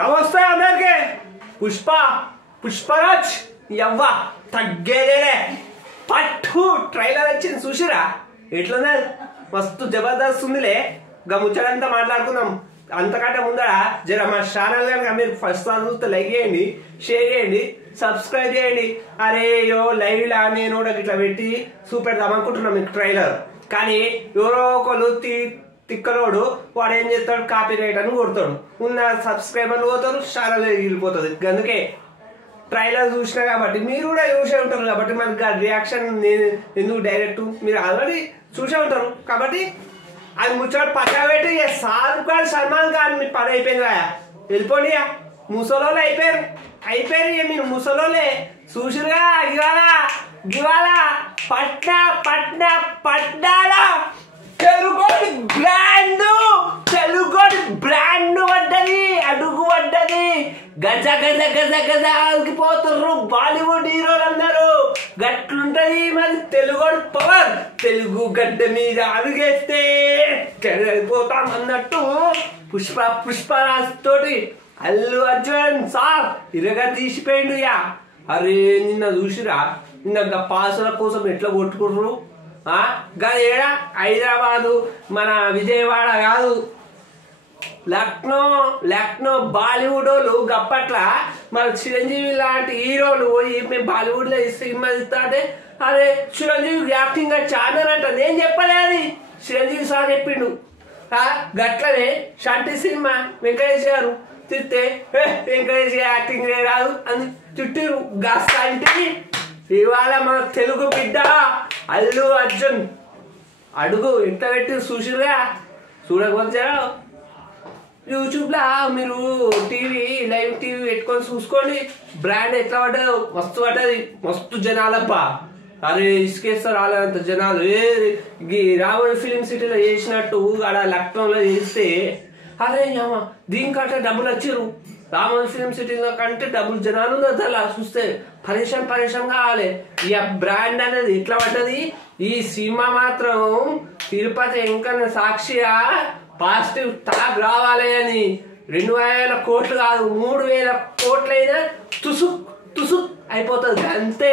నమస్తే అందరికి. పుష్పరాజ్ యవ్వ తగ్గేదేలే పట్టు ట్రైలర్ వచ్చింది చూసిరా ఎట్లున్నా మస్తు జబర్దస్త్ ఉందిలే. గా ముచ్చడంతా మాట్లాడుకుందాం. అంతకంటే ముందర జర మా ఛానల్ కనుక మీరు ఫస్ట్ సార్ చూస్తే లైక్ చేయండి, షేర్ చేయండి, సబ్స్క్రైబ్ చేయండి. అరే యో లైవ్ లా నేను కూడా ఇట్లా పెట్టి చూపెడదాం అనుకుంటున్నాం మీకు ట్రైలర్. కానీ ఎవరో ఒకరు తిక్కలోడు వాడు ఏం చేస్తాడు, కాపీ రైట్ అని కొడతాడు, ఉన్న సబ్స్క్రైబర్లు పోతారు, ఛానల్ వెళ్ళిపోతుంది. అందుకే ట్రైలర్ చూసినా కాబట్టి మీరు కూడా చూసే ఉంటారు కాబట్టి మనకి రియాక్షన్ నేను ఎందుకు డైరెక్ట్ మీరు ఆల్రెడీ చూసే ఉంటారు కాబట్టి అది ముచ్చట పక్క పెట్టి షారుఖ్ ఖాన్ సల్మాన్ ఖాన్ మీ పని అయిపోయింది. వెళ్ళిపోండి, ముసలోళ్ళు అయిపోయారు మీరు ముసలోళ్ళే. చూసిరుగా గివాల పట్నాల తెలుగోటి బ్రాండ్ పడ్డది, అడుగు పడ్డది. గజ గజ గజ గజ ఆగిపోతుర్రు బాలీవుడ్ హీరోలందరూ. గట్లుంటది మరి తెలుగోడు పవర్. తెలుగు గడ్డ మీద అడుగేస్తే అయిపోతాం అన్నట్టు పుష్పరాజ్ తోటి అల్లు అర్జున్ సార్ ఇరగా తీసిపోయిండు. అరే నిన్న చూసిరా, నిన్న పాసుల కోసం ఎట్లా కొట్టుకుర్రు. ఏడా హైదరాబాదు మన విజయవాడ కాదు, లక్నో బాలీవుడ్ వాళ్ళు గప్పట్ల మన చిరంజీవి లాంటి హీరోలు పోయి మేము బాలీవుడ్ లో సినిమా ఇస్తా అంటే అరే చిరంజీవి యాక్టింగ్ చాలా అంట. నేను చెప్పలేదు, చిరంజీవి సార్ చెప్పిండు. గట్లనే షంటి సినిమా వెంకటేష్ గారు తిట్టే వెంకటేష్ యాక్టింగ్ రాదు అని తిట్టిరు. గస్తంటి ఇవాళ మన తెలుగు బిడ్డ అల్లు అర్జున్ అడుగు ఎంత పెట్టి చూసిరుగా. చూడకపోతే యూట్యూబ్ లా మీరు లైవ్ టీవీ పెట్టుకొని చూసుకోండి. బ్రాండ్ ఎట్లా పడ్డదో మస్తు పడ్డది, మస్తు జనాలబ్బా. అరే ఇసుకేస్తారు వాళ్ళంత జనాలు. రాబోయే ఫిలిం సిటీలో చేసినట్టు అలా లక్నోలో చేస్తే అరే దీనికంటే డబ్బులు వచ్చిర్రు. రామోజీ ఫిలిం సిటీలో కంటే డబ్బులు జనాలు ఉన్నారు. అలా చూస్తే పరేషాన్ కావాలి. ఇక బ్రాండ్ అనేది ఎట్లా పడ్డది. ఈ సినిమా మాత్రం తిరుపతి వెంకన్న సాక్షిగా పాజిటివ్ టాక్ రావాలి అని 2000 కోట్లు కాదు 3000 కోట్లైనా తుసు అయిపోతుంది అంతే.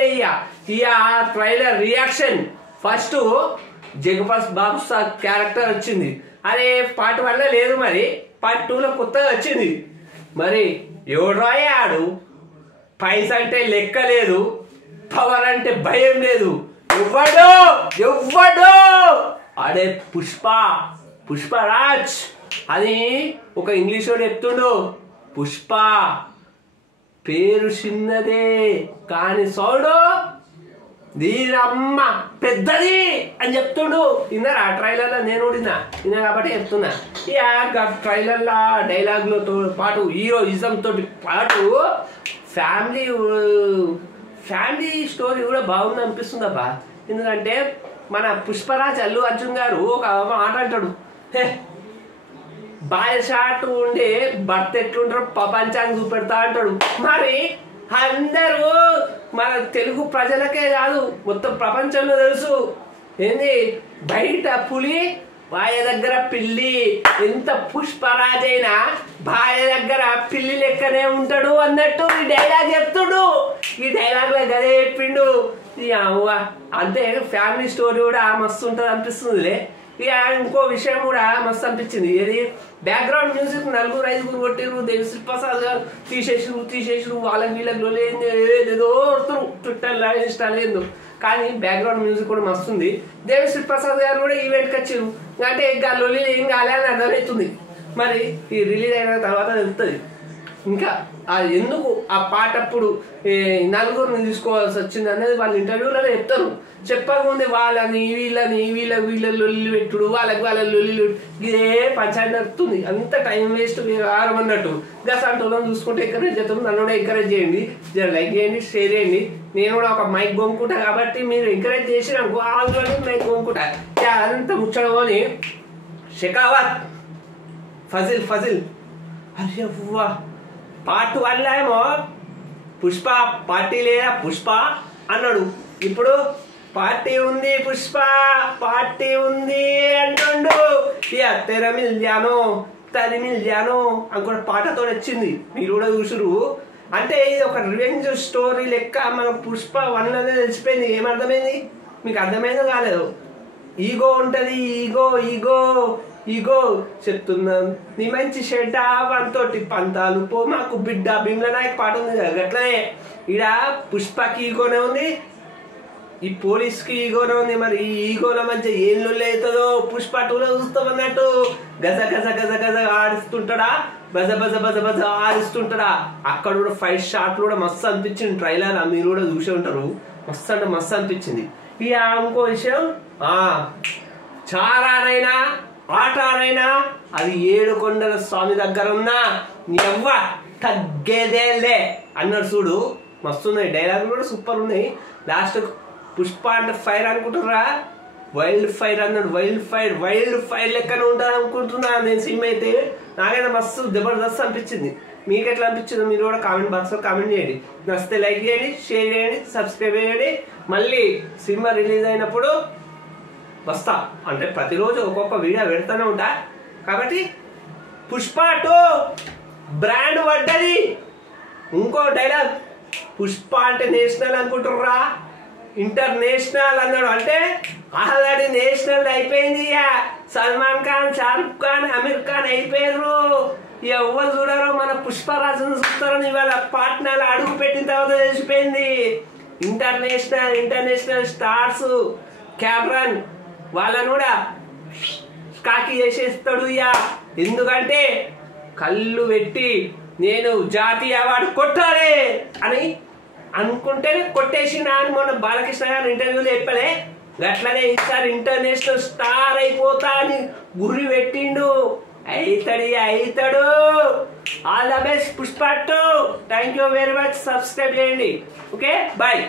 ఇక ట్రైలర్ రియాక్షన్ ఫస్ట్ జగపతి బాబు సార్ క్యారెక్టర్ వచ్చింది. అరే పార్ట్ 1 లేదు, మరి పార్ట్ 2లో కొత్తగా వచ్చింది. మరి ఎవడు రాయాడు, పైసా అంటే లెక్క లేదు, పవర్ అంటే భయం లేదు. ఎవ్వడో అడే పుష్పరాజ్ అది ఒక ఇంగ్లీష్ వాడు చెప్తుండు. పుష్ప పేరు చిన్నదే కానీ సౌడు దీనమ్మ పెద్దది అని చెప్తుండు. విన్నారా ట్రైలర్లో? నేను విన్నా కాబట్టి చెప్తున్నా. ఇక ట్రైలర్ల డైలాగులతో పాటు హీరోయిజం తోటి పాటు ఫ్యామిలీ స్టోరీ కూడా బాగుంది అనిపిస్తుంది అబ్బా. ఎందుకంటే మన పుష్పరాజ్ అల్లు అర్జున్ గారు ఒక మాట అంటాడు, బాయ్ షాట్ ఉండే భర్త ఎట్లుంటారు ప్రపంచాన్ని చూపెడతా అంటాడు. మరి అందరూ మన తెలుగు ప్రజలకే కాదు మొత్తం ప్రపంచంలో తెలుసు ఏంది బయట పులి భార్య దగ్గర పిల్లి. ఎంత పుష్పరాజ్ అయినా భార్య దగ్గర పిల్లి లెక్కనే ఉంటాడు అన్నట్టు ఈ డైలాగ్ చెప్తుడు. ఈ డైలాగ్ లో గదే చెప్పిండు. అంతే ఫ్యామిలీ స్టోరీ కూడా మస్తు ఉంటుంది అనిపిస్తుందిలే. ఇక ఇంకో విషయం కూడా మస్తు అనిపించింది. ఏది బ్యాక్గ్రౌండ్ మ్యూజిక్ 4-5 కొట్టిరు. దేవిశ్రీ ప్రసాద్ గారు తీసేసారు వాళ్ళకి వీళ్ళకి ఏదో వస్తారు ట్విట్టర్లో ఇన్స్టాలో ఏందో. కానీ బ్యాక్గ్రౌండ్ మ్యూజిక్ కూడా మస్తుంది. దేవిశ్రీ ప్రసాద్ గారు కూడా ఈవెంట్కి వచ్చారు. అంటే లొల్లి ఏం కాలే అని అర్థమవుతుంది. మరి ఈ రిలీజ్ అయిన తర్వాత తెలుస్తుంది ఇంకా ఎందుకు ఆ పాట అప్పుడు 4 తీసుకోవాల్సి వచ్చింది అనేది వాళ్ళు ఇంటర్వ్యూలలో చెప్తారు. చెప్పకముందే వీళ్ళ లొల్లి పెట్టుడు, వాళ్ళ లొల్లి ఇదే పంచాయతీ నడుస్తుంది. అంత టైం వేస్ట్ వ్యవహారం అన్నట్టు. గసంటోళ్ళని చూసుకుంటే ఎంకరేజ్ చేస్తాను. నన్ను కూడా ఎంకరేజ్ చేయండి, లైక్ చేయండి, షేర్ చేయండి. నేను కూడా ఒక మైక్ కొనుక్కుంటా కాబట్టి మీరు ఎంకరేజ్ చేసి నాకు ఆల్రెడీ మైక్ కొనుక్కుంటా. అంత ముచ్చడని షెకావత్ ఫజిల్ అరే పార్ట్ 1 ఏమో పుష్ప పార్టీ లేదా పుష్ప అన్నాడు. ఇప్పుడు పార్టీ ఉంది పుష్ప పార్టీ ఉంది అంటుండు. తెర మిల్ జానో తరిమిల్ జానో అని కూడా పాటతో వచ్చింది, మీరు కూడా చూసురు. అంటే ఇది ఒక రివెంజ్ స్టోరీ లెక్క మన పుష్ప 1లోనే తెలిసిపోయింది. ఏమర్థమైంది మీకు? అర్థమైందో కాలేదు. ఈగో ఉంటుంది, ఈగో ఈగో ఈగో చెప్తున్నాం నీ మంచి షెడ్డ వంతోటి పంతాలు పో మాకు బిడ్డ భీమ్లా నాయక్ పాట ఉంది కదా, అట్లనే ఈడ పుష్పకి ఈగోనే ఉంది, ఈ పోలీస్కి ఈగోనే ఉంది. మరి ఈ ఈగోల మధ్య ఏం లొల్లి అవుతుందో పుష్ప 2లో చూస్తామన్నట్టు. గజ గజ గజ గజ ఆడిస్తుంటాడా, బజ బజ బజ బజ ఆడిస్తుంటాడా. అక్కడ కూడా ఫైట్ షాట్లు కూడా మస్తు అనిపించింది. ట్రైలర్ మీరు కూడా చూసే ఉంటారు, మస్తు అంటే మస్తు అనిపించింది. ఇక ఇంకో విషయం, చారానైనా ఆటానైనా అది 7 కొండల స్వామి దగ్గర ఉన్నా ఎవ్వ తగ్గేదేలే అన్నాడు చూడు. మస్తున్నాయి డైలాగులు కూడా సూపర్ ఉన్నాయి. లాస్ట్ పుష్ప అంటే ఫైర్ అనుకుంటున్నారా, వైల్డ్ ఫైర్ అన్నాడు. వైల్డ్ ఫైర్ లెక్కనే ఉంటుంది అనుకుంటున్నా నేను. సినిమా అయితే నాకైతే మస్తు జబర్దస్త్ అనిపించింది. మీకు ఎట్లా అనిపించిందో మీరు కూడా కామెంట్ బాక్స్లో కామెంట్ చేయండి. నచ్చితే లైక్ చేయండి, షేర్ చేయండి, సబ్స్క్రైబ్ చేయండి. మళ్ళీ సినిమా రిలీజ్ అయినప్పుడు వస్తా, అంటే ప్రతిరోజు ఒక్కొక్క వీడియో పెడతానే ఉంటా. కాబట్టి పుష్ప 2 బ్రాండ్ పడ్డది. ఇంకో డైలాగ్, పుష్ప అంటే నేషనల్ అనుకుంటుర్రా, ఇంటర్నేషనల్ అన్నాడు. అంటే ఆల్రెడీ నేషనల్ అయిపోయింది. సల్మాన్ ఖాన్, షారుఖ్ ఖాన్, అమీర్ ఖాన్ అయిపోయారు. ఎవరు చూడరు, మన పుష్పరాజును చూస్తారని ఇవాళ పాట్నాలో అడుగు పెట్టిన తర్వాత తెలిసిపోయింది. ఇంటర్నేషనల్ స్టార్స్ క్యామరాన్ వాళ్ళను కూడా కాకి చేసేస్తాడు. ఎందుకంటే కళ్ళు పెట్టి నేను జాతీయ అవార్డు కొట్టాలి అని అనుకుంటేనే కొట్టేసినా అని మొన్న బాలకృష్ణ గారు ఇంటర్వ్యూలో చెప్పలే. గట్లనే ఈసారి ఇంటర్నేషనల్ స్టార్ అయిపోతా అని గురి పెట్టిండు. అవుతాడు. All the best Pushpa 2. Thank you very much. Subscribe చేయండి. Okay, bye.